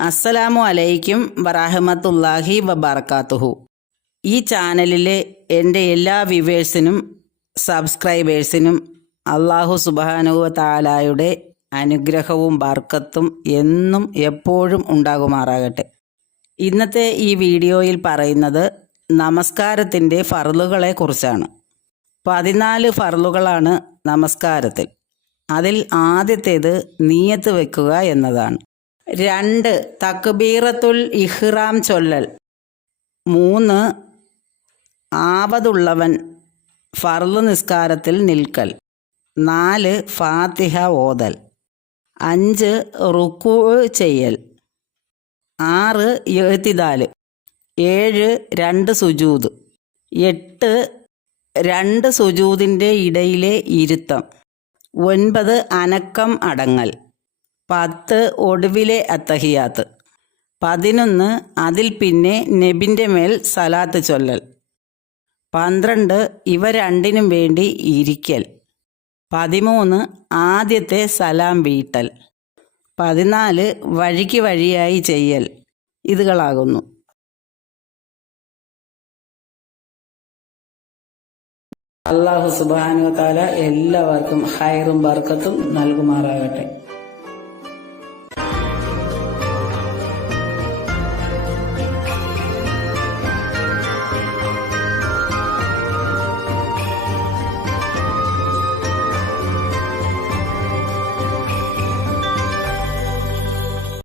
അസ്സലാമു അലൈക്കും വറഹമത്തുല്ലാഹി വബർക്കാത്തുഹു. ഈ ചാനലിലെ എന്റെ എല്ലാ വ്യൂവേഴ്സിനും സബ്സ്ക്രൈബേഴ്സിനും അള്ളാഹു സുബാനുവ താലായുടെ അനുഗ്രഹവും ബർക്കത്തും എന്നും എപ്പോഴും ഉണ്ടാകുമാറാകട്ടെ. ഇന്നത്തെ ഈ വീഡിയോയിൽ പറയുന്നത് നമസ്കാരത്തിന്റെ ഫറലുകളെ കുറിച്ചാണ്. പതിനാല് ഫർളുകളാണ് നമസ്കാരത്തിൽ. അതിൽ ആദ്യത്തേത് നീയത്ത് വെക്കുക എന്നതാണ്. രണ്ട് തക്ബീറത്തുൽ ഇഹ്റാം ചൊല്ലൽ. മൂന്ന് ആവതുള്ളവൻ ഫർൾ നിസ്കാരത്തിൽ നിൽക്കൽ. നാല് ഫാത്തിഹ ഓതൽ. അഞ്ച് റുക്കു ചെയ്യൽ. ആറ് എഴുത്തിദാൽ ഏഴ് രണ്ട് സുജൂത് എട്ട് രണ്ട് സുജൂതിന്റെ ഇടയിലെ ഇരുത്തം. ഒൻപത് അനക്കം അടങ്ങൽ. പത്ത് ഒടുവിലെ അത്തഹിയാത്ത്. പതിനൊന്ന് അതിൽ പിന്നെ നെബിന്റെ മേൽ സലാത്ത് ചൊല്ലൽ. പന്ത്രണ്ട് ഇവ രണ്ടിനും വേണ്ടി ഇരിക്കൽ. പതിമൂന്ന് ആദ്യത്തെ സലാം വീട്ടൽ. പതിനാല് വഴിക്ക് വഴിയായി ചെയ്യൽ. ഇതുകളാകുന്നു. അള്ളാഹു സുബാനു താല എല്ലാവർക്കും ഹൈറും ബർക്കത്തും നൽകുമാറാകട്ടെ.